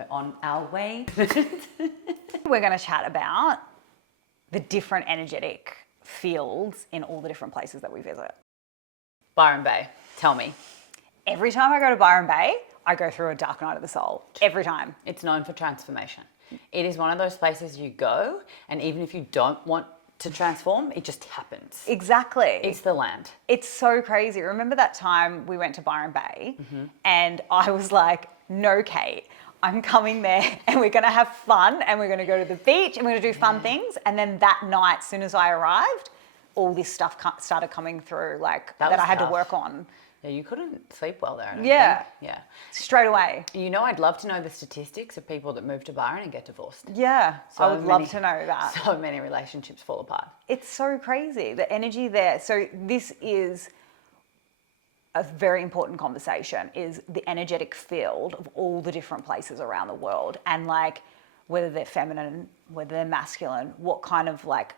So on our way. We're going to chat about the different energetic fields in all the different places that we visit. Byron Bay, tell me. Every time I go to Byron Bay, I go through a dark night of the soul. Every time. It's known for transformation. It is one of those places you go, and even if you don't want to transform, it just happens. Exactly. It's the land. It's so crazy. Remember that time we went to Byron Bay and I was like, no, Kate, I'm coming there and we're going to have fun and we're going to go to the beach and we're going to do fun things. And then that night, as soon as I arrived, all this stuff started coming through, like that I had to work on. Yeah, you couldn't sleep well there. I don't Yeah. think. Yeah. Straight away. You know, I'd love to know the statistics of people that move to Byron and get divorced. Yeah, I would love to know that. So many relationships fall apart. It's so crazy, the energy there. So this is a very important conversation, is the energetic field of all the different places around the world, and like whether they're feminine, whether they're masculine, what kind of like,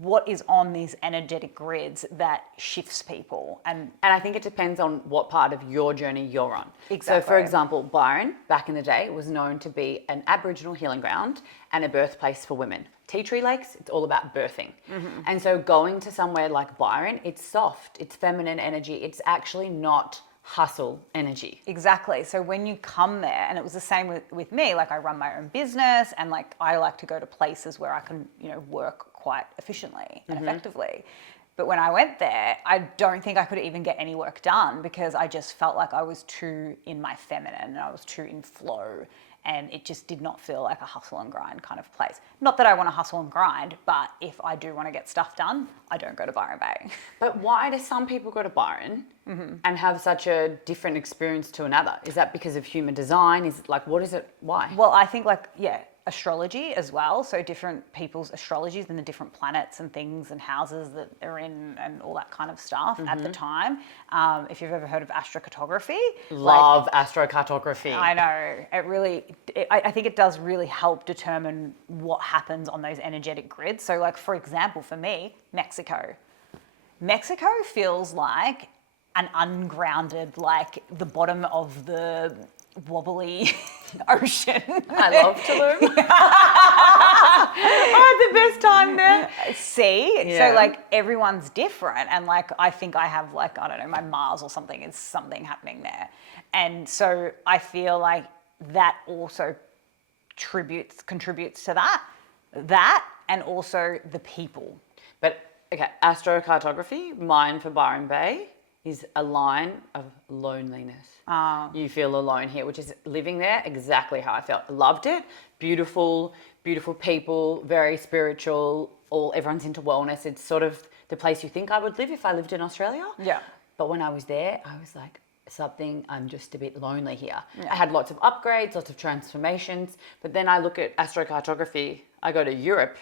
what is on these energetic grids that shifts people. And I think it depends on what part of your journey you're on. Exactly. So for example, Byron, back in the day, was known to be an Aboriginal healing ground and a birthplace for women. Tea Tree Lakes, it's all about birthing. And so going to somewhere like Byron, it's soft, it's feminine energy, it's actually not hustle energy. Exactly. So when you come there, and it was the same with me, like I run my own business and like I like to go to places where I can, you know, work quite efficiently and effectively. But when I went there, I don't think I could even get any work done because I just felt like I was too in my feminine and I was too in flow. And it just did not feel like a hustle and grind kind of place. Not that I want to hustle and grind, but if I do want to get stuff done, I don't go to Byron Bay. But why do some people go to Byron and have such a different experience to another? Is that because of human design? Is it like, what is it? Why? Well, I think like, yeah, astrology as well. So different people's astrologies and the different planets and things and houses that they're in and all that kind of stuff at the time. If you've ever heard of astrocartography. Love astrocartography. I know. I think it does really help determine what happens on those energetic grids. So like, for example, for me, Mexico. Mexico feels like an ungrounded, like the bottom of the wobbly ocean. I love Tulum. I had the best time there. See? Yeah. So like everyone's different, and like I think I have like, I don't know, my Mars or something, is something happening there. And so I feel like that also contributes to that and also the people. But okay, astrocartography, mine for Byron Bay is a line of loneliness. You feel alone here, which is living there exactly how I felt. Loved it. Beautiful, beautiful people, very spiritual, everyone's into wellness. It's sort of the place you think I would live if I lived in Australia. Yeah. But when I was there, I was like, I'm just a bit lonely here. Yeah. I had lots of upgrades, lots of transformations, but then I look at astrocartography, I go to Europe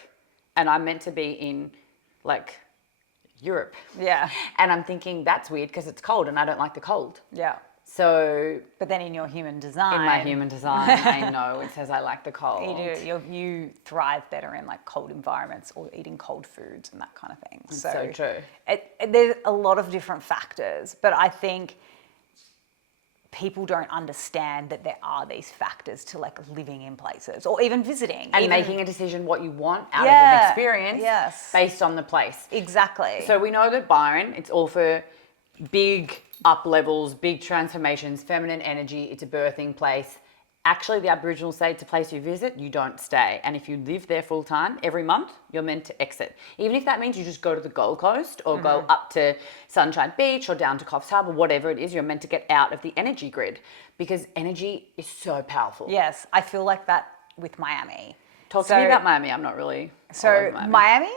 and I'm meant to be in like Europe. Yeah. And I'm thinking that's weird because it's cold and I don't like the cold. Yeah. So, but then in your human design. In my human design, I know it says I like the cold. You do. You thrive better in like cold environments or eating cold foods and that kind of thing. It's so true. There's a lot of different factors, but I think people don't understand that there are these factors to like living in places or even visiting. And making a decision what you want out of an experience based on the place. Exactly. So we know that Byron, it's all for big up levels, big transformations, feminine energy, it's a birthing place. Actually, the Aboriginals say it's a place you visit, you don't stay. And if you live there full time, every month, you're meant to exit. Even if that means you just go to the Gold Coast or go up to Sunshine Beach or down to Coffs Harbour, whatever it is, you're meant to get out of the energy grid because energy is so powerful. Yes, I feel like that with Miami. Talk to me about Miami. I'm not really... So Miami,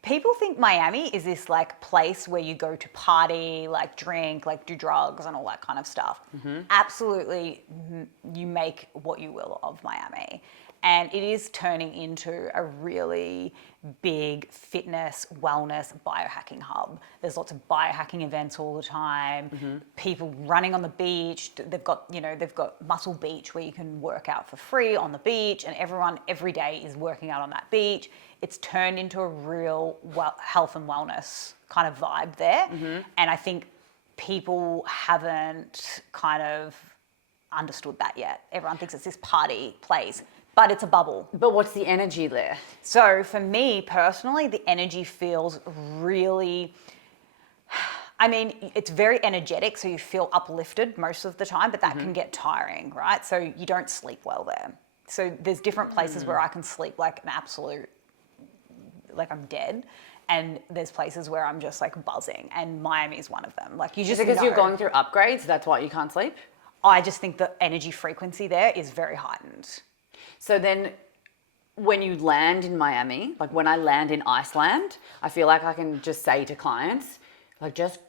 people think Miami is this like place where you go to party, like drink, like do drugs and all that kind of stuff. Absolutely, you make what you will of Miami. And it is turning into a really big fitness, wellness, biohacking hub. There's lots of biohacking events all the time. People running on the beach. They've got Muscle Beach where you can work out for free on the beach, and everyone every day is working out on that beach. It's turned into a real health and wellness kind of vibe there. And I think people haven't kind of understood that yet. Everyone thinks it's this party place, but it's a bubble. But what's the energy there? So for me personally, the energy feels really, I mean, it's very energetic, so you feel uplifted most of the time, but that can get tiring, right? So you don't sleep well there. So there's different places where I can sleep like an absolute, like I'm dead. And there's places where I'm just like buzzing, and Miami is one of them. Like you just Because know. you're going through upgrades, that's why you can't sleep? I just think the energy frequency there is very heightened. So then when you land in Miami, like when I land in Iceland, I feel like I can just say to clients, like just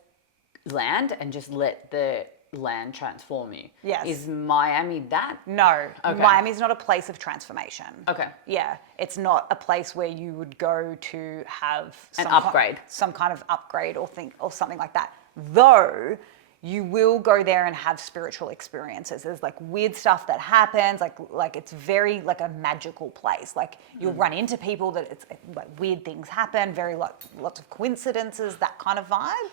land and just let the land transform you. Yes. Is Miami that? No, Okay. Miami's not a place of transformation. Okay. Yeah, it's not a place where you would go to have An upgrade. some kind of upgrade or something like that. Though you will go there and have spiritual experiences. There's like weird stuff that happens. Like it's very like a magical place. Like you'll run into people that it's like weird things happen. Very lots of coincidences. That kind of vibe.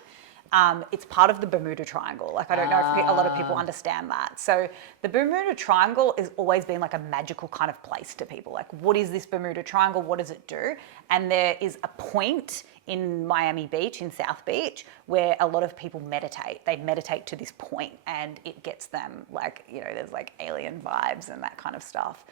It's part of the Bermuda Triangle. Like I don't know if a lot of people understand that. So the Bermuda Triangle has always been like a magical kind of place to people. Like what is this Bermuda Triangle? What does it do? And there is a point in Miami Beach, in South Beach, where a lot of people meditate. They meditate to this point and it gets them like, you know, there's like alien vibes and that kind of stuff.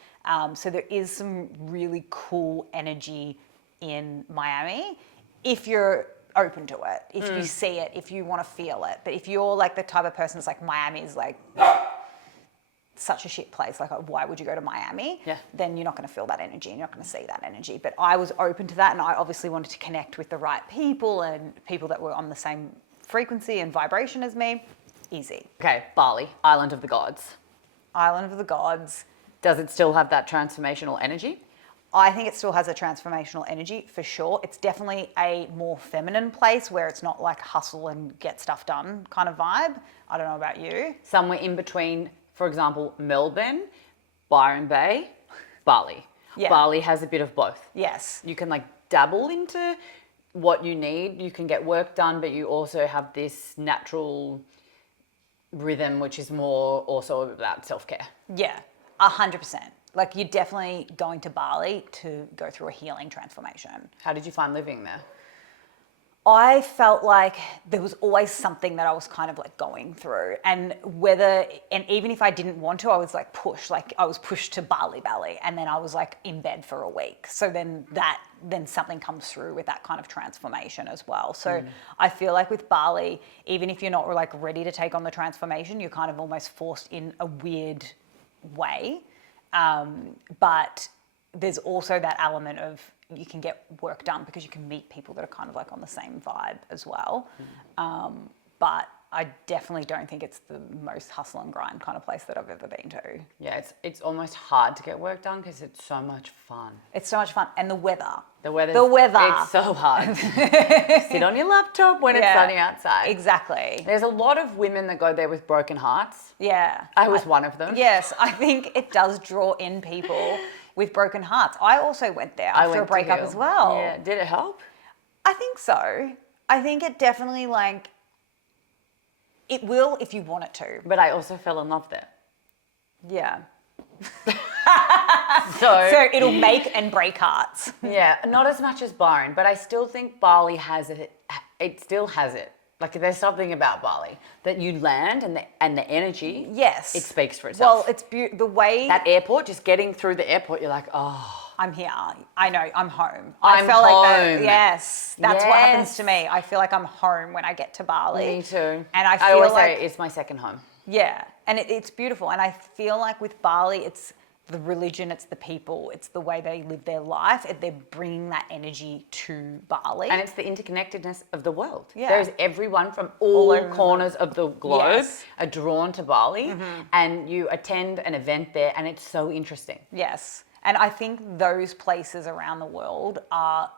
So there is some really cool energy in Miami if you're open to it, if you see it, if you want to feel it. But if you're like the type of person that's like, Miami is like such a shit place, like why would you go to Miami? Yeah. Then you're not going to feel that energy and you're not going to see that energy. But I was open to that, and I obviously wanted to connect with the right people and people that were on the same frequency and vibration as me. Easy. Okay, Bali, Island of the Gods. Island of the Gods. Does it still have that transformational energy? I think it still has a transformational energy for sure. It's definitely a more feminine place where it's not like hustle and get stuff done kind of vibe. I don't know about you. Somewhere in between, for example, Melbourne, Byron Bay, Bali. Yeah. Bali has a bit of both. Yes. You can like dabble into what you need. You can get work done, but you also have this natural rhythm, which is more also about self-care. Yeah, 100%. Like you're definitely going to Bali to go through a healing transformation. How did you find living there? I felt like there was always something that I was kind of like going through, and even if I didn't want to, I was like pushed, like I was pushed to Bali, and then I was like in bed for a week. So then something comes through with that kind of transformation as well. So I feel like with Bali, even if you're not like ready to take on the transformation, you're kind of almost forced in a weird way. But there's also that element of you can get work done because you can meet people that are kind of like on the same vibe as well. But I definitely don't think it's the most hustle and grind kind of place that I've ever been to. Yeah, it's almost hard to get work done because it's so much fun. It's so much fun. And the weather. The weather. It's so hard. Sit on your laptop when it's sunny outside. Exactly. There's a lot of women that go there with broken hearts. Yeah. I was one of them. Yes, I think it does draw in people with broken hearts. I also went there after a breakup as well. Yeah. Did it help? I think so. I think it definitely like, it will if you want it to. But I also fell in love there. Yeah. So it'll make and break hearts. yeah, not as much as Byron, but I still think Bali has it. It still has it. Like there's something about Bali that you land and the energy. Yes. It speaks for itself. Well, it's the way that airport, just getting through the airport, you're like, oh. I'm here. I know. I'm home. I'm I felt like that. home. Yes, that's what happens Yes. to me. I feel like I'm home when I get to Bali. Me too. And I I always feel like say it's my second home. yeah, and it's beautiful. And I feel like with Bali, it's the religion, it's the people, it's the way they live their life. They're bringing that energy to Bali. And it's the interconnectedness of the world. Yeah. There's everyone from all over corners of the globe Yes. are drawn to Bali, and you attend an event there, and it's so interesting. Yes. And I think those places around the world are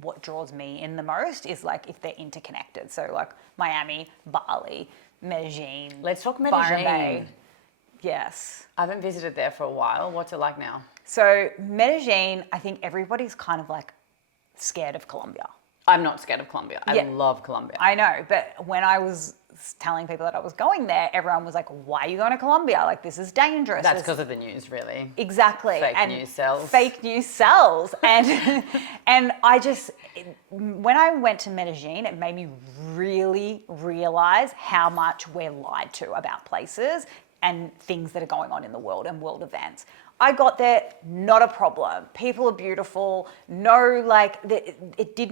what draws me in the most, is like if they're interconnected. So like Miami, Bali, Medellín. Let's talk Byron Bay. Medellín. Yes. I haven't visited there for a while. What's it like now? So Medellín, I think everybody's kind of like scared of Colombia. I'm not scared of Colombia. I Yeah. love Colombia. I know, but when I was telling people that I was going there, everyone was like, why are you going to Colombia? Like, this is dangerous. That's because of the news, really. Exactly. Fake news sells. Fake news sells. And and when I went to Medellín, it made me really realize how much we're lied to about places and things that are going on in the world and world events. I got there, not a problem. People are beautiful. No, like, I did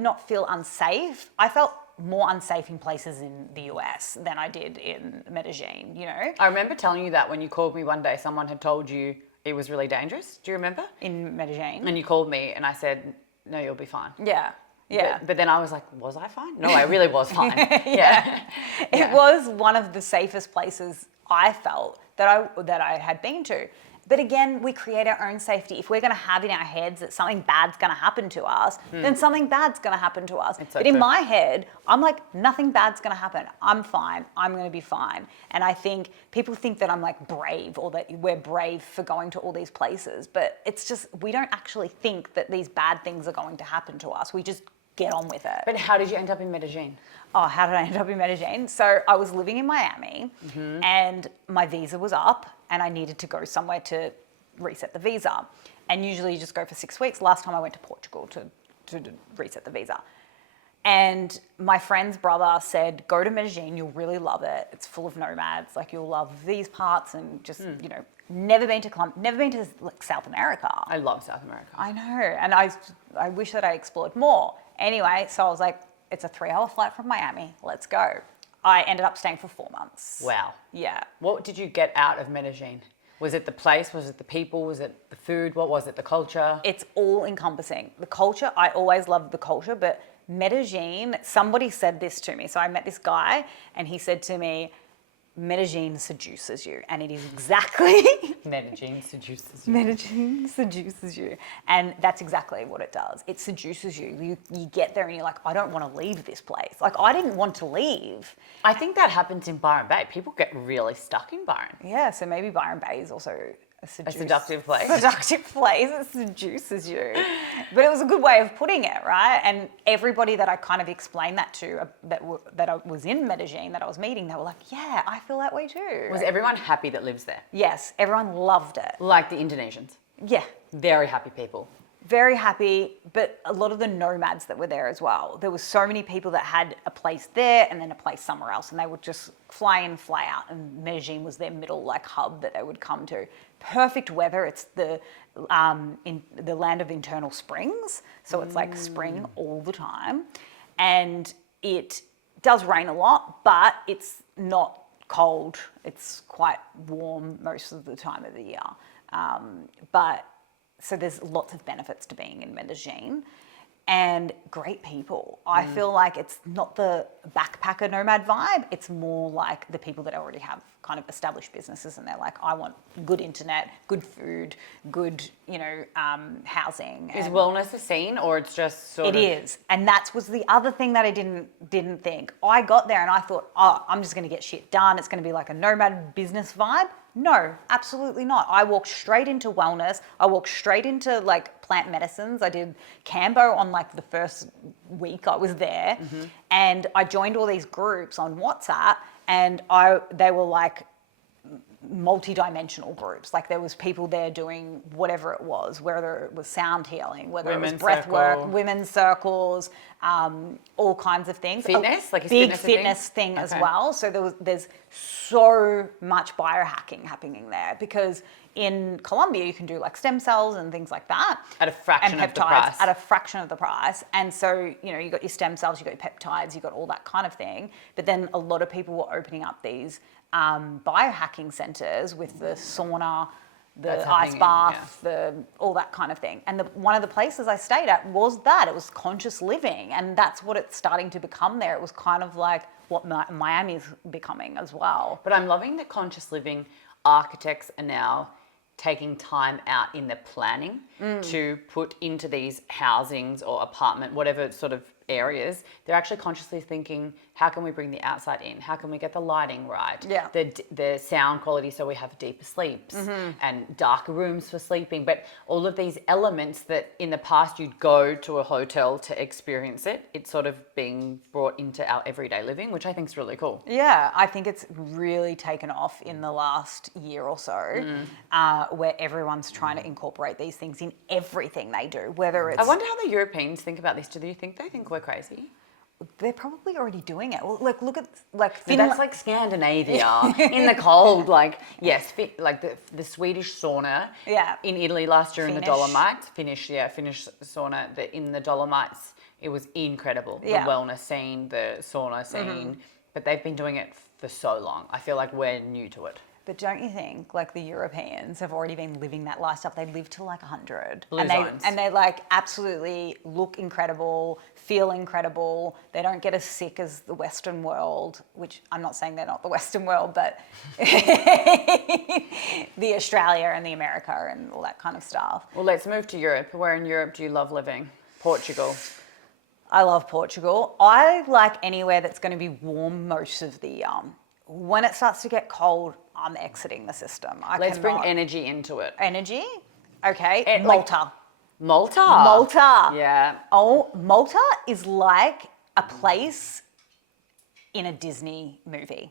not feel unsafe. I felt more unsafe in places in the US than I did in Medellín, you know? I remember telling you that when you called me one day, someone had told you it was really dangerous. Do you remember? In Medellín. And you called me and I said, no, you'll be fine. Yeah. Yeah. But then I was like, was I fine? No, I really was fine. Yeah. It was one of the safest places I felt that I had been to. But again, we create our own safety. If we're going to have in our heads that something bad's going to happen to us, then something bad's going to happen to us. It's so but in true. my head, I'm like, nothing bad's going to happen. I'm fine. I'm going to be fine. And I think people think that I'm like brave or that we're brave for going to all these places. But it's just, we don't actually think that these bad things are going to happen to us. We just get on with it. But how did you end up in Medellín? Oh, how did I end up in Medellín? So I was living in Miami and my visa was up and I needed to go somewhere to reset the visa. And usually you just go for 6 weeks. Last time I went to Portugal to reset the visa. And my friend's brother said, go to Medellín, you'll really love it. It's full of nomads. Like, you'll love these parts and just, you know, never been to like South America. I love South America. I know. And I wish that I explored more. Anyway, so I was like, it's a 3-hour flight from Miami. Let's go. I ended up staying for 4 months. Wow. Yeah. What did you get out of Medellín? Was it the place? Was it the people? Was it the food? What was it? The culture? It's all encompassing. The culture, I always loved the culture, but Medellín, somebody said this to me. So I met this guy and he said to me, Medellín seduces you. And it is exactly... Medellín seduces you. Medellín seduces you. And that's exactly what it does. It seduces you. You get there and you're like, I don't want to leave this place. Like, I didn't want to leave. I think that happens in Byron Bay. People get really stuck in Byron. Yeah, so maybe Byron Bay is also a seductive place. Seductive place. It seduces you. But it was a good way of putting it, right? And everybody that I kind of explained that to, that I was in Medellín, that I was meeting, they were like, yeah, I feel that way too. Was everyone happy that lives there? Yes, everyone loved it. Like the Indonesians? Yeah. Very happy people. Very happy, but a lot of the nomads that were there as well. There was so many people that had a place there and then a place somewhere else, and they would just fly in, fly out, and Medellín was their middle like hub that they would come to. Perfect weather. It's the in the land of internal springs, so it's like spring all the time, and it does rain a lot, but it's not cold. It's quite warm most of the time of the year, so there's lots of benefits to being in Medellín and great people. I feel like it's not the backpacker nomad vibe. It's more like the people that already have kind of established businesses and they're like, I want good internet, good food, good, housing. Is wellness a scene or it's just sort of... It is. And that was the other thing that I didn't think. I got there and I thought, I'm just going to get shit done. It's going to be like a nomad business vibe. No, absolutely not. I walked straight into wellness. I walked straight into like plant medicines. I did Cambo on like the first week I was there, and I joined all these groups on WhatsApp, and they were like multi-dimensional groups. Like there was people there doing whatever it was, whether it was sound healing, whether it was breath work, women's circles, all kinds of things. Fitness, like a big fitness thing as well. So there's so much biohacking happening there because in Colombia you can do like stem cells and things like that at a fraction of the price. At a fraction of the price. And so, you got your stem cells, you got your peptides, you got all that kind of thing. But then a lot of people were opening up these biohacking centers with the sauna, the ice bath, all that kind of thing. And one of the places I stayed at was that. It was conscious living. And that's what it's starting to become there. It was kind of like what Miami is becoming as well. But I'm loving that conscious living architects are now taking time out in their planning to put into these housings or apartment, whatever sort of areas, they're actually consciously thinking, how can we bring the outside in? How can we get the lighting right? Yeah. The sound quality so we have deeper sleeps and darker rooms for sleeping. But all of these elements that in the past you'd go to a hotel to experience it, it's sort of being brought into our everyday living, which I think is really cool. Yeah, I think it's really taken off in the last year or so, where everyone's trying to incorporate these things in everything they do, whether it's... I wonder how the Europeans think about this. Do you think they think we're crazy? They're probably already doing it. Well, like, look at, like, No, Finland. that's like Scandinavia in the cold. Like, yes, like the Swedish sauna Yeah. in Italy last year in the Finnish. Dolomites. Finnish sauna in the Dolomites. It was incredible. Yeah. The wellness scene, the sauna scene. But they've been doing it for so long. I feel like we're new to it. But don't you think, like, the Europeans have already been living that lifestyle? They live to like 100, Blue and zones. they like absolutely look incredible, feel incredible. They don't get as sick as the Western world, which I'm not saying they're not the Western world, but the Australia and the America and all that kind of stuff. Well, let's move to Europe. Where in Europe do you love living? Portugal. I love Portugal. I like anywhere that's going to be warm most of the when it starts to get cold, I'm exiting the system. Let's bring energy into it. Energy? Okay. And, Malta. Malta. Malta. Yeah. Oh, Malta is like a place in a Disney movie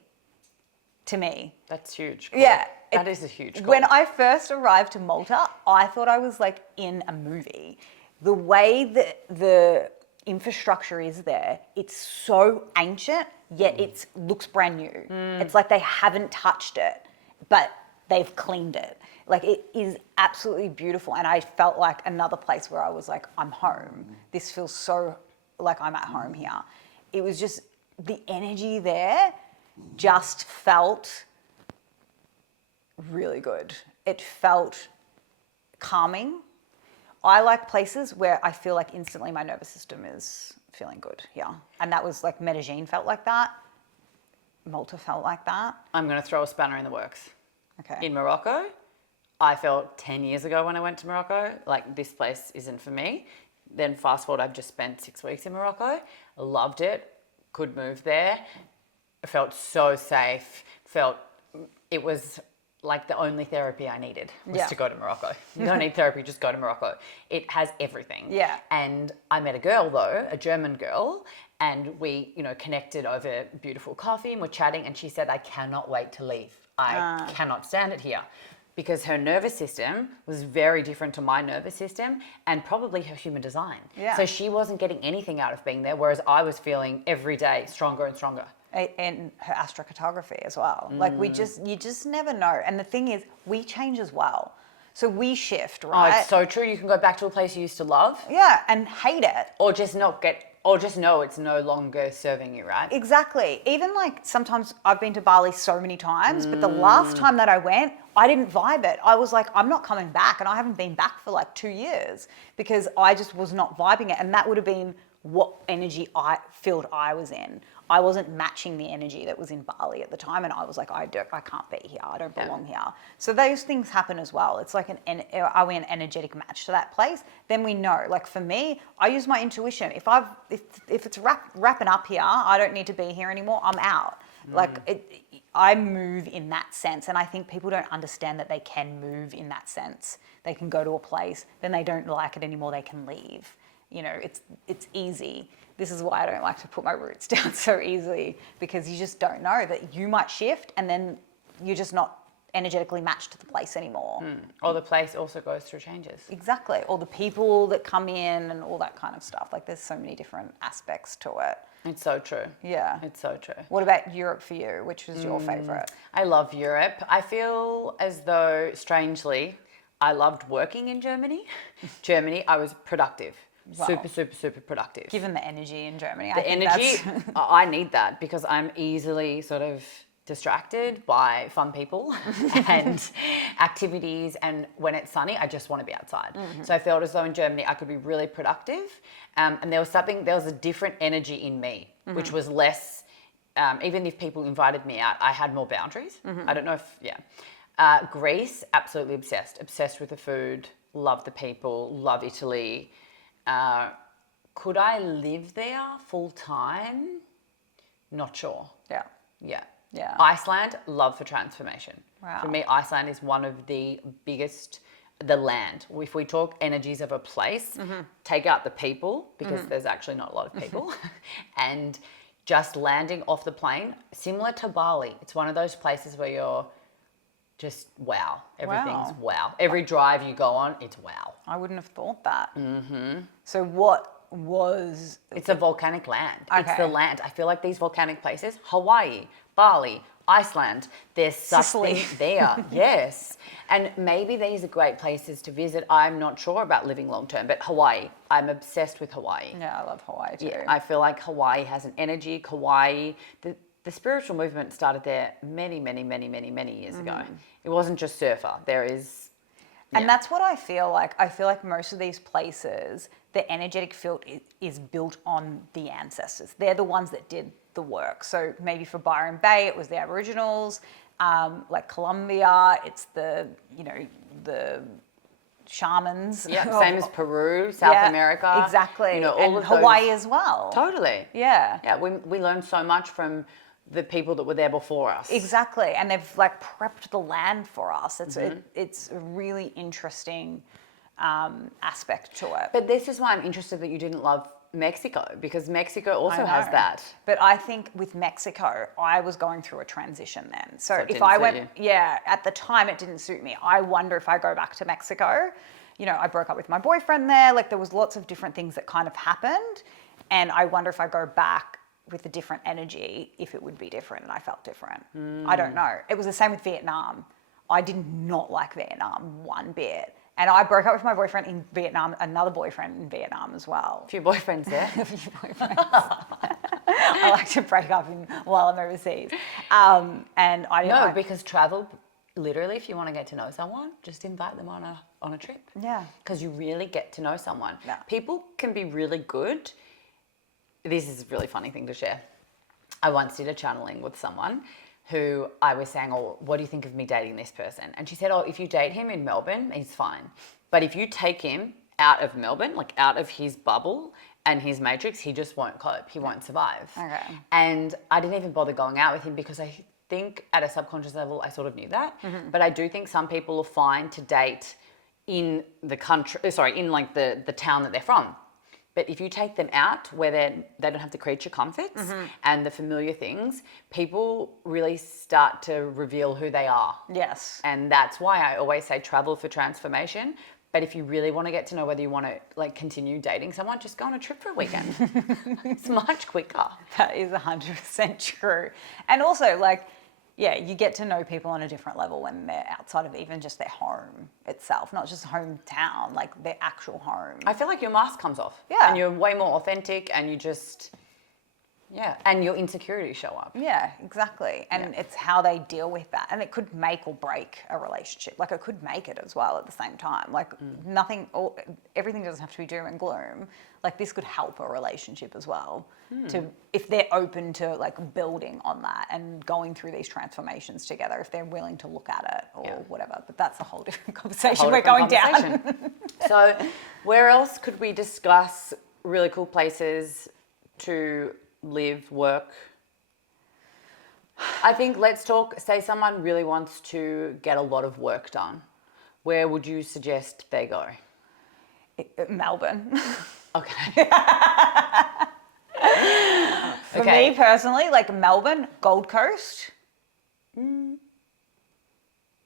to me. That's huge. Yeah. That is a huge call. When I first arrived to Malta, I thought I was like in a movie. The way that the infrastructure is there, it's so ancient, yet it looks brand new. It's like they haven't touched it, but they've cleaned it. Like, it is absolutely beautiful. And I felt like another place where I was like, I'm home. This feels so like I'm at home here. It was just, the energy there just felt really good. It felt calming. I like places where I feel like instantly my nervous system is feeling good. Yeah. And that was like Medellín felt like that. Malta felt like that. I'm going to throw a spanner in the works. Okay. In Morocco, I felt 10 years ago when I went to Morocco, like, this place isn't for me. Then fast forward, I've just spent 6 weeks in Morocco. I loved it. Could move there. I felt so safe. It was like the only therapy I needed was to go to Morocco. You don't need therapy, just go to Morocco. It has everything. Yeah. And I met a girl though, a German girl, and we, connected over beautiful coffee and we're chatting, and she said, I cannot wait to leave. I cannot stand it here. Because her nervous system was very different to my nervous system and probably her human design. Yeah. So she wasn't getting anything out of being there, whereas I was feeling every day stronger and stronger. And her astrocartography as well. Like, you just never know. And the thing is, we change as well. So we shift, right? Oh, it's so true. You can go back to a place you used to love. Yeah, and hate it. Or just know it's no longer serving you, right? Exactly. Even like sometimes I've been to Bali so many times, but the last time that I went, I didn't vibe it. I was like, I'm not coming back. And I haven't been back for like 2 years because I just was not vibing it. And that would have been what energy field I was in. I wasn't matching the energy that was in Bali at the time, and I was like, I can't be here. I don't belong here. So those things happen as well. It's like, are we an energetic match to that place? Then we know. Like, for me, I use my intuition. If it's wrapping up here, I don't need to be here anymore. I'm out. Like, I move in that sense, and I think people don't understand that they can move in that sense. They can go to a place, then they don't like it anymore. They can leave. It's easy. This is why I don't like to put my roots down so easily, because you just don't know that you might shift and then you're just not energetically matched to the place anymore. Or the place also goes through changes. Exactly. Or the people that come in and all that kind of stuff. Like, there's so many different aspects to it. It's so true. Yeah. It's so true. What about Europe for you? Which was your favourite? I love Europe. I feel as though, strangely, I loved working in Germany. I was productive. Wow. Super, super, super productive. Given the energy in Germany, The energy, I need that because I'm easily sort of distracted by fun people and activities, and when it's sunny I just want to be outside. So I felt as though in Germany I could be really productive, and there was a different energy in me, which was less, even if people invited me out, I had more boundaries. I don't know if, Greece, absolutely obsessed with the food, love the people, love Italy, Could I live there full time? Not sure. Yeah. Yeah. Yeah. Iceland, love for transformation. Wow. For me, Iceland is one of the biggest, the land. If we talk energies of a place, take out the people, because there's actually not a lot of people, and just landing off the plane, similar to Bali. It's one of those places where you're just wow. Everything's wow. Every drive you go on, it's wow. I wouldn't have thought that. So what was... It's a volcanic land. It's Okay. the land. I feel like these volcanic places, Hawaii, Bali, Iceland, there's something Sicily. there. Yes. And maybe these are great places to visit. I'm not sure about living long term, but Hawaii, I'm obsessed with Hawaii. Yeah, I love Hawaii too. Yeah, I feel like Hawaii has an energy. Kauai, the spiritual movement started there many years ago. It wasn't just surfer. There is... And that's what I feel like. I feel like most of these places, the energetic field is built on the ancestors. They're the ones that did the work. So maybe for Byron Bay, it was the Aboriginals. Like Colombia, it's the shamans. Yeah, same as Peru, South America. Exactly. You know, all and of Hawaii those, as well. Totally. Yeah. Yeah, we learned so much from the people that were there before us. Exactly. And they've like prepped the land for us. It's a really interesting aspect to it. But this is why I'm interested that you didn't love Mexico, because Mexico also I has know. that. But I think with Mexico, I was going through a transition then. So it if didn't I suit went, you. yeah, at the time it didn't suit me. I wonder if I go back to Mexico, you know, I broke up with my boyfriend there. Like there was lots of different things that kind of happened. And I wonder if I go back with a different energy, if it would be different, and I felt different. I don't know. It was the same with Vietnam. I did not like Vietnam one bit. And I broke up with my boyfriend in Vietnam, another boyfriend in Vietnam as well. A few boyfriends there. A few boyfriends. I like to break up while I'm overseas. And I didn't No, like... because travel, literally, if you want to get to know someone, just invite them on a trip. Yeah. Because you really get to know someone. Yeah. People can be really good. This is a really funny thing to share. I once did a channeling with someone who I was saying, oh, what do you think of me dating this person? And she said, oh, if you date him in Melbourne, he's fine. But if you take him out of Melbourne, like out of his bubble and his matrix, he just won't cope. He won't survive. Okay. And I didn't even bother going out with him because I think at a subconscious level, I sort of knew that. But I do think some people are fine to date in the country, in like the town that they're from. But if you take them out where they don't have the creature comforts and the familiar things, people really start to reveal who they are. Yes. And that's why I always say travel for transformation. But if you really want to get to know whether you want to like continue dating someone, just go on a trip for a weekend. It's much quicker. That is 100% true. And also, like, yeah, you get to know people on a different level when they're outside of even just their home itself, not just hometown, like their actual home. I feel like your mask comes off. Yeah. And you're way more authentic and you just, and your insecurities show up. Yeah, exactly. And it's how they deal with that. And it could make or break a relationship. Like it could make it as well at the same time. Like everything doesn't have to be doom and gloom. Like this could help a relationship as well. If they're open to like building on that and going through these transformations together, if they're willing to look at it or whatever. But that's a whole different conversation we're going down. So where else could we discuss really cool places to live, work? I think let's talk, say someone really wants to get a lot of work done. Where would you suggest they go? Melbourne. Okay. For me personally, like Melbourne, Gold Coast.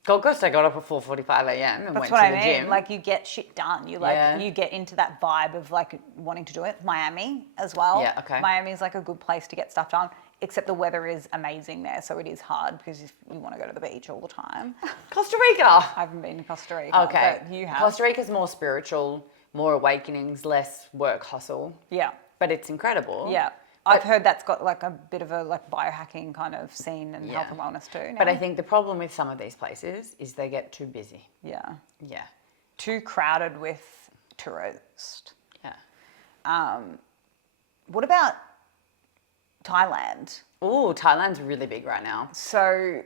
Gold Coast, I got up at 4:45 a.m. and That's went what to I the mean. gym. Like you get shit done. You like you get into that vibe of like wanting to do it. Miami as well. Yeah, okay. Miami is like a good place to get stuff done. Except the weather is amazing there, so it is hard because if you want to go to the beach all the time. Costa Rica. I haven't been to Costa Rica. Okay. But you have. Costa Rica's more spiritual, more awakenings, less work hustle. Yeah. But it's incredible. Yeah. I've heard that's got like a bit of a like biohacking kind of scene and health and wellness too. But now. I think the problem with some of these places is they get too busy. Yeah. Yeah. Too crowded with tourists. Yeah. What about Thailand? Ooh, Thailand's really big right now. So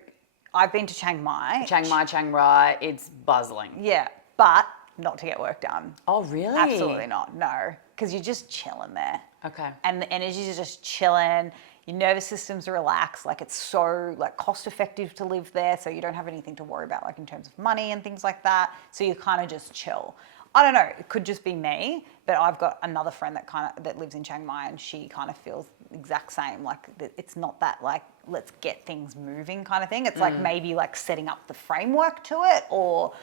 I've been to Chiang Mai. Chiang Mai, Chiang Rai, it's bustling. Yeah, but not to get work done. Oh, really? Absolutely not. No, because you're just chilling there. Okay. And the energies are just chilling. Your nervous system's relaxed. Like it's so like cost effective to live there, so you don't have anything to worry about like in terms of money and things like that. So you kind of just chill. I don't know. It could just be me, but I've got another friend that lives in Chiang Mai, and she kind of feels the exact same. Like it's not that like let's get things moving kind of thing. It's like maybe like setting up the framework to it, or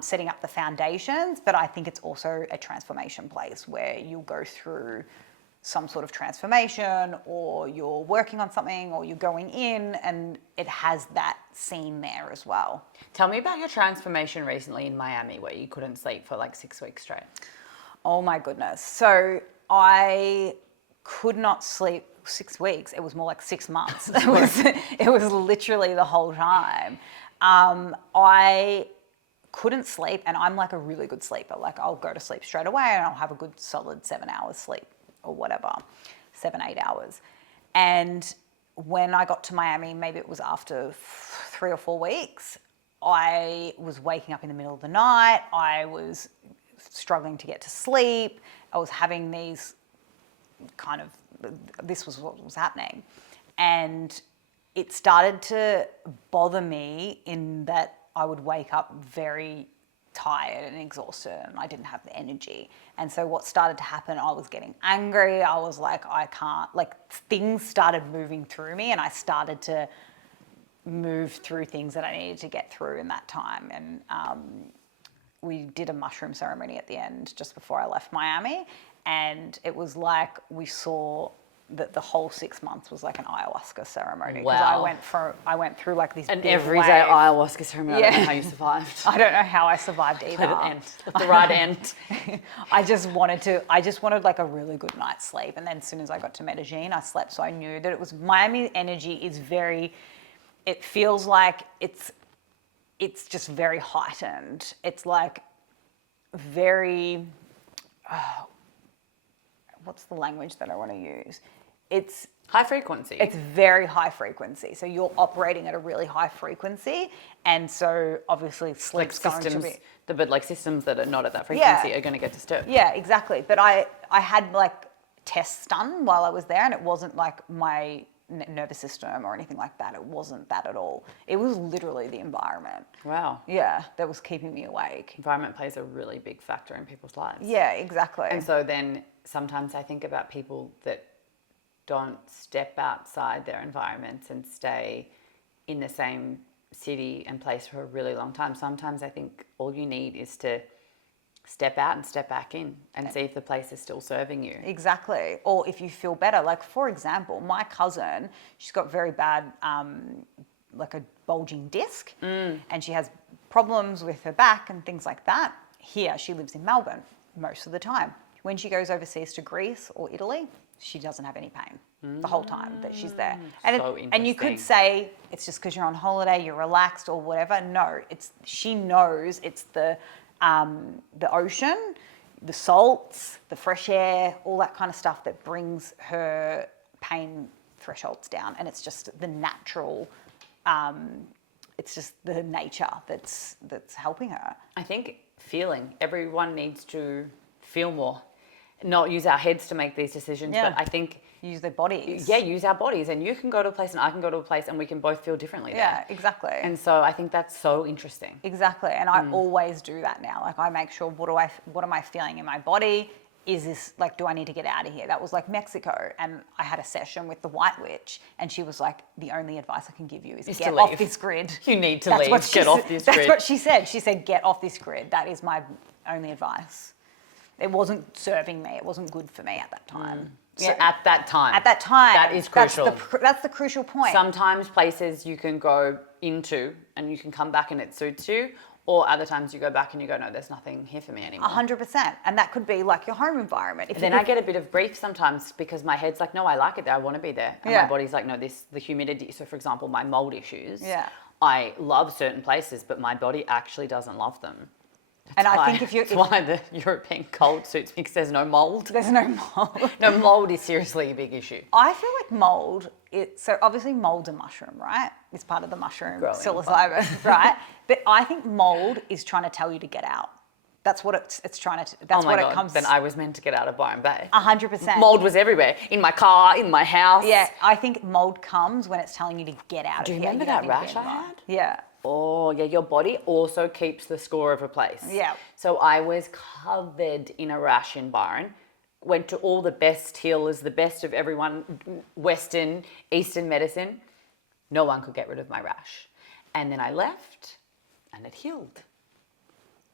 setting up the foundations. But I think it's also a transformation place where you'll go through some sort of transformation, or you're working on something, or you're going in, and it has that scene there as well. Tell me about your transformation recently in Miami, where you couldn't sleep for like 6 weeks straight. Oh my goodness. So I could not sleep 6 weeks. It was more like 6 months. It was literally the whole time. I couldn't sleep, and I'm like a really good sleeper. Like I'll go to sleep straight away and I'll have a good solid 7 hours sleep or whatever, 7-8 hours. And when I got to Miami, maybe it was after 3 or 4 weeks, I was waking up in the middle of the night. I was struggling to get to sleep. I was having these this was what was happening. And it started to bother me in that I would wake up very tired and exhausted, and I didn't have the energy. And so what started to happen, I was getting angry. I was like, I can't, like things started moving through me, and I started to move through things that I needed to get through in that time. And we did a mushroom ceremony at the end just before I left Miami, and it was like we saw that the whole 6 months was like an ayahuasca ceremony. Because Wow. I went through like this An big everyday wave. ayahuasca ceremony. Yeah. I don't know how you survived. I don't know how I survived either. At the end, at the right end. I just wanted like a really good night's sleep. And then as soon as I got to Medellín, I slept. So I knew that it was Miami energy is it feels like it's just very heightened. It's like very, what's the language that I want to use? It's High frequency. It's very high frequency. So you're operating at a really high frequency. And so obviously sleep's going to be... But like systems that are not at that frequency are going to get disturbed. Yeah, exactly. But I had like tests done while I was there, and it wasn't like my nervous system or anything like that. It wasn't that at all. It was literally the environment. Wow. Yeah, that was keeping me awake. Environment plays a really big factor in people's lives. Yeah, exactly. And so then sometimes I think about people that don't step outside their environments and stay in the same city and place for a really long time. Sometimes I think all you need is to step out and step back in and see if the place is still serving you. Exactly. Or if you feel better. Like, for example, my cousin, she's got very bad, like a bulging disc, and she has problems with her back and things like that. Here, she lives in Melbourne most of the time. When she goes overseas to Greece or Italy, she doesn't have any pain the whole time that she's there. And, and you could say it's just because you're on holiday, you're relaxed or whatever. No, she knows it's the ocean, the salts, the fresh air, all that kind of stuff that brings her pain thresholds down. And it's just the natural, it's just the nature that's helping her. I think everyone needs to feel more. Not use our heads to make these decisions, but I think... Use their bodies. Yeah, use our bodies. And you can go to a place and I can go to a place and we can both feel differently there. Yeah, exactly. And so I think that's so interesting. Exactly. And I always do that now. Like I make sure, what am I feeling in my body? Is this, like, do I need to get out of here? That was like Mexico. And I had a session with the White Witch, and she was like, the only advice I can give you is get off this grid. You need to leave. Get off this grid. That's what she said. She said, get off this grid. That is my only advice. It wasn't serving me. It wasn't good for me at that time. So at that time. That is crucial. That's the crucial point. Sometimes places you can go into and you can come back and it suits you. Or other times you go back and you go, no, there's nothing here for me anymore. 100%. And that could be like your home environment. I get a bit of grief sometimes because my head's like, no, I like it there. I want to be there. And my body's like, no, the humidity. So for example, my mold issues. Yeah. I love certain places, but my body actually doesn't love them. I think that's why the European cold suits me, because there's no mold. There's no mold. No, mold is seriously a big issue. I feel like mold, so obviously mold's a mushroom, right? It's part of the mushroom psilocybin, right? But I think mold is trying to tell you to get out. That's what it's trying to. Oh That's my what God, it comes. then I was meant to get out of Byron Bay. 100%. Mold was everywhere. In my car, in my house. Yeah, I think mold comes when it's telling you to get out Do of you here. remember don't that need to be rash in I there. had? Yeah. Oh, yeah, your body also keeps the score of a place. Yeah. So I was covered in a rash in Byron. Went to all the best healers, the best of everyone, Western, Eastern medicine. No one could get rid of my rash. And then I left and it healed.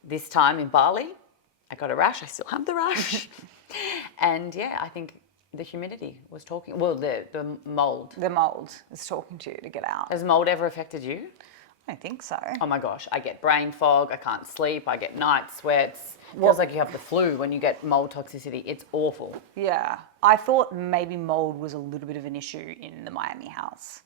This time in Bali, I got a rash. I still have the rash. And yeah, I think the humidity was talking, well, the mold. The mold is talking to you to get out. Has mold ever affected you? I don't think so. Oh my gosh, I get brain fog, I can't sleep, I get night sweats. Feels like you have the flu when you get mold toxicity. It's awful. Yeah. I thought maybe mold was a little bit of an issue in the Miami house.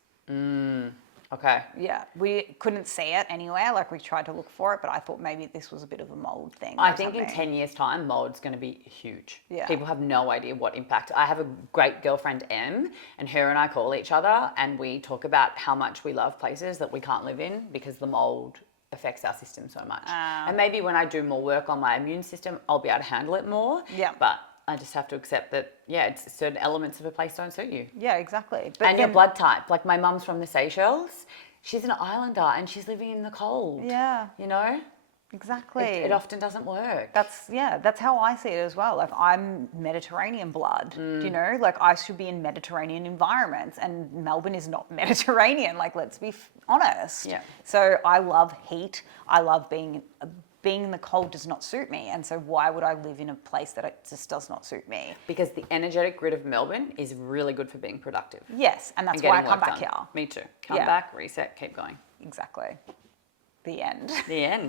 Okay. Yeah. We couldn't see it anywhere. Like we tried to look for it, but I thought maybe this was a bit of a mold thing. I or think in something. 10 years' time, mold's going to be huge. Yeah. People have no idea what impact. I have a great girlfriend, Em, and her and I call each other and we talk about how much we love places that we can't live in because the mold affects our system so much. And maybe when I do more work on my immune system, I'll be able to handle it more. Yeah. But I just have to accept that, yeah, it's certain elements of a place don't suit you. Yeah, exactly. But And your then- blood type. Like my mum's from the Seychelles. She's an islander and she's living in the cold. Yeah, You know? exactly. It often doesn't work. That's how I see it as well. Like I'm Mediterranean blood, you know, like I should be in Mediterranean environments and Melbourne is not Mediterranean. Like, let's be honest. Yeah. So I love heat. I love being in the cold does not suit me. And so why would I live in a place that it just does not suit me? Because the energetic grid of Melbourne is really good for being productive. Yes. And that's and why I getting come work back done. here. Me too. Come Yeah. back, reset, keep going. Exactly. The end. The end.